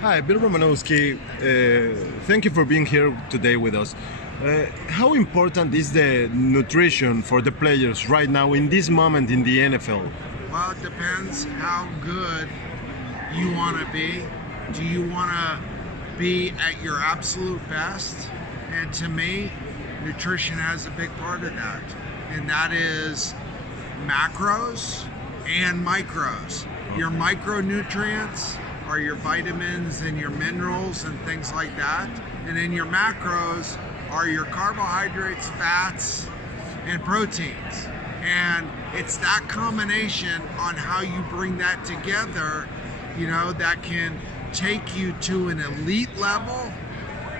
Hi, Bill Romanowski. Thank you for being here today with us. How important is the nutrition for the players right now in this moment in the NFL? Well, it depends how good you want to be. Do you want to be at your absolute best? And to me, nutrition has a big part of that. And that is macros and micros. Your micronutrients are your vitamins and your minerals and things like that. And then your macros are your carbohydrates, fats, and proteins. And it's that combination on how you bring that together, that can take you to an elite level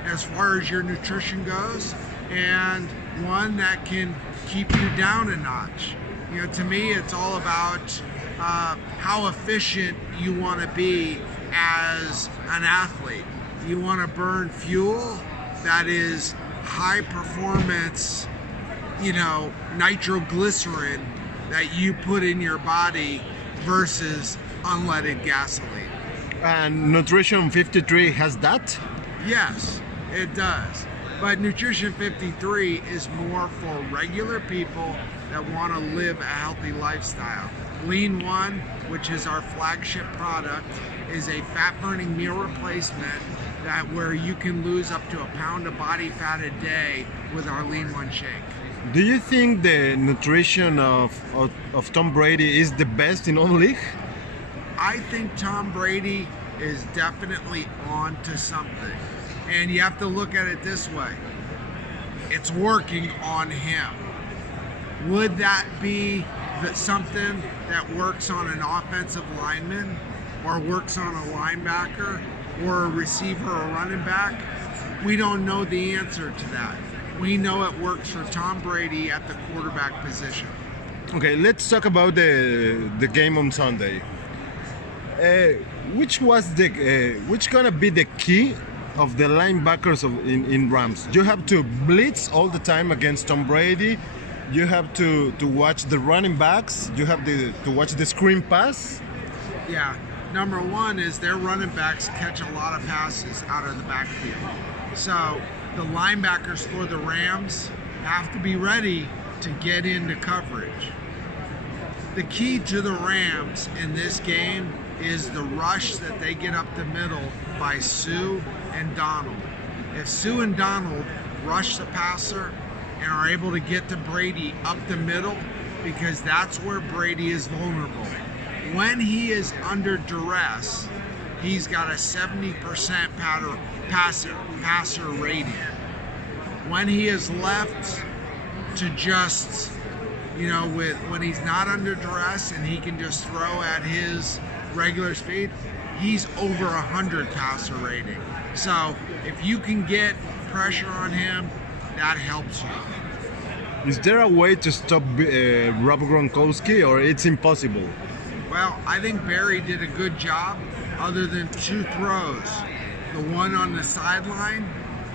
as far as your nutrition goes, and one that can keep you down a notch. To me, it's all about how efficient you want to be as an athlete. You want to burn fuel that is high performance, nitroglycerin that you put in your body versus unleaded gasoline. And Nutrition 53 has that? Yes, it does. But Nutrition 53 is more for regular people that want to live a healthy lifestyle. Lean 1, which is our flagship product, is a fat-burning meal replacement where you can lose up to a pound of body fat a day with our Lean 1 shake. Do you think the nutrition of Tom Brady is the best in all league? I think Tom Brady is definitely on to something. And you have to look at it this way. It's working on him. Would that be something that works on an offensive lineman or works on a linebacker or a receiver or running back? We don't know the answer to that. We know it works for Tom Brady at the quarterback position. Okay, let's talk about the game on Sunday. Which gonna be the key of the linebackers in Rams? You have to blitz all the time against Tom Brady. You have to watch the running backs. You have to watch the screen pass. Yeah. Number one is their running backs catch a lot of passes out of the backfield. So the linebackers for the Rams have to be ready to get into coverage. The key to the Rams in this game is the rush that they get up the middle by Sue and Donald. If Sue and Donald rush the passer and are able to get to Brady up the middle, because that's where Brady is vulnerable. When he is under duress, he's got a 70% passer rating. When he is left to just, when he's not under duress and he can just throw at his regular speed, he's over 100 passer rating. So if you can get pressure on him, that helps you. Is there a way to stop Rob Gronkowski, or it's impossible? Well, I think Barry did a good job other than two throws. The one on the sideline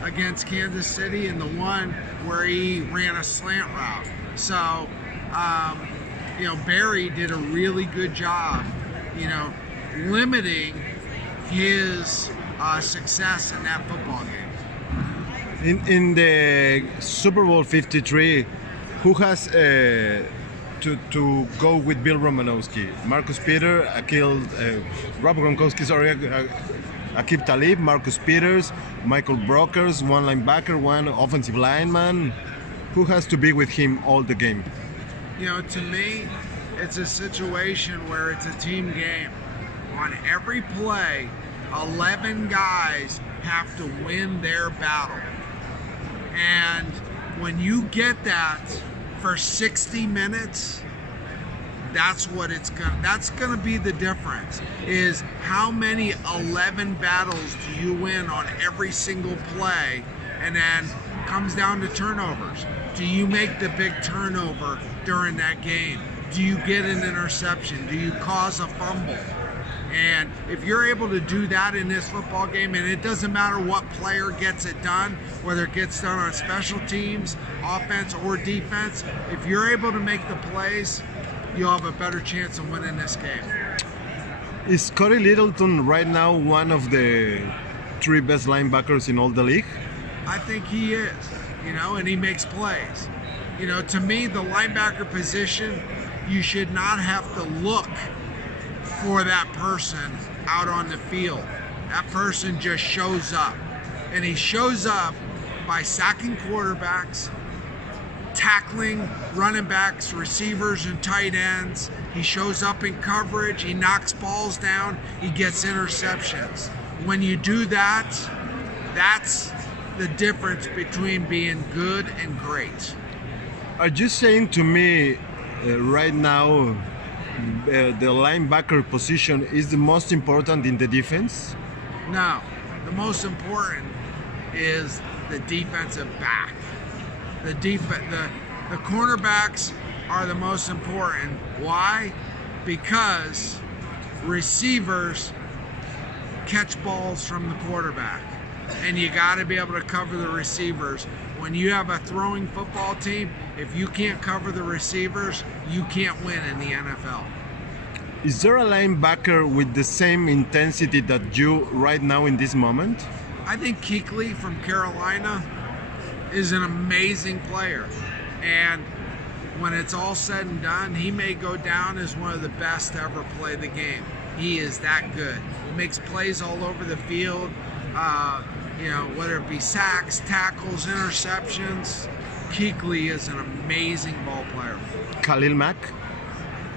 against Kansas City and the one where he ran a slant route. So, Barry did a really good job, limiting his success in that football game. In the Super Bowl 53, who has to go with Bill Romanowski? Marcus Peters, Rob Gronkowski, Aqib Talib, Marcus Peters, Michael Brokers, one linebacker, one offensive lineman. Who has to be with him all the game? To me, it's a situation where it's a team game. On every play, 11 guys have to win their battle. And when you get that for 60 minutes, that's gonna be the difference, is how many 11 battles do you win on every single play, and then comes down to turnovers. Do you make the big turnover during that game? Do you get an interception? Do you cause a fumble? And if you're able to do that in this football game, and it doesn't matter what player gets it done, whether it gets done on special teams, offense, or defense, if you're able to make the plays, you'll have a better chance of winning this game. Is Cody Littleton right now one of the 3 best linebackers in all the league? I think he is, and he makes plays. To me, the linebacker position, you should not have to look for that person out on the field. That person just shows up. And he shows up by sacking quarterbacks, tackling running backs, receivers, and tight ends. He shows up in coverage. He knocks balls down. He gets interceptions. When you do that, that's the difference between being good and great. Are you saying to me right now the linebacker position is the most important in the defense? No, the most important is the defensive back. The cornerbacks are the most important. Why? Because receivers catch balls from the quarterback, and you got to be able to cover the receivers. When you have a throwing football team, if you can't cover the receivers, you can't win in the NFL. Is there a linebacker with the same intensity that you right now in this moment? I think Kuechly from Carolina is an amazing player, and when it's all said and done, he may go down as one of the best to ever play the game. He is that good. He makes plays all over the field, whether it be sacks, tackles, interceptions. Kuechly is an amazing ball player. Khalil Mack?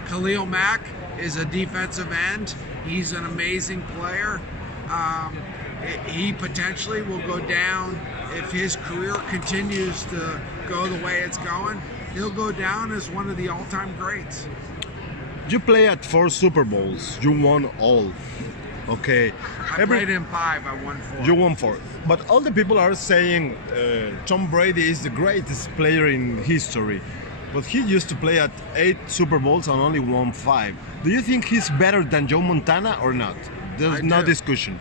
Khalil Mack is a defensive end. He's an amazing player. He potentially will go down if his career continues to go the way it's going. He'll go down as one of the all-time greats. You play at 4 Super Bowls. You won all. Okay. I played in 5. I won 4. You won 4. But all the people are saying Tom Brady is the greatest player in history. But he used to play at 8 Super Bowls and only won 5. Do you think he's better than Joe Montana or not? There's no discussion.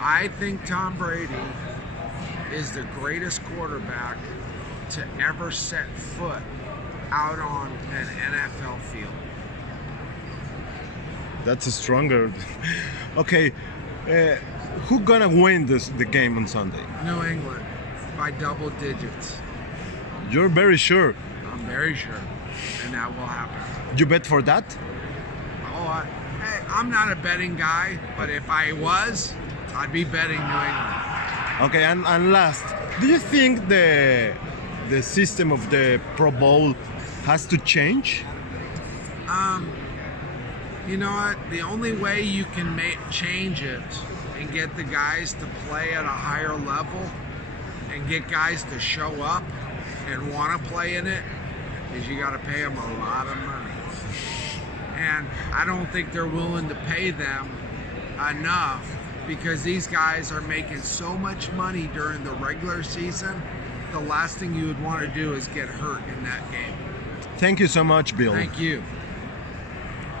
I think Tom Brady is the greatest quarterback to ever set foot out on an NFL field. That's stronger. Okay, who gonna win the game on Sunday? New England by double digits. You're very sure. I'm very sure, and that will happen. You bet for that? Oh, I'm not a betting guy, but if I was, I'd be betting New England. Okay, and last, do you think the system of the Pro Bowl has to change? You know what? The only way you can change it and get the guys to play at a higher level and get guys to show up and want to play in it is you got to pay them a lot of money. And I don't think they're willing to pay them enough because these guys are making so much money during the regular season. The last thing you would want to do is get hurt in that game. Thank you so much, Bill. Thank you.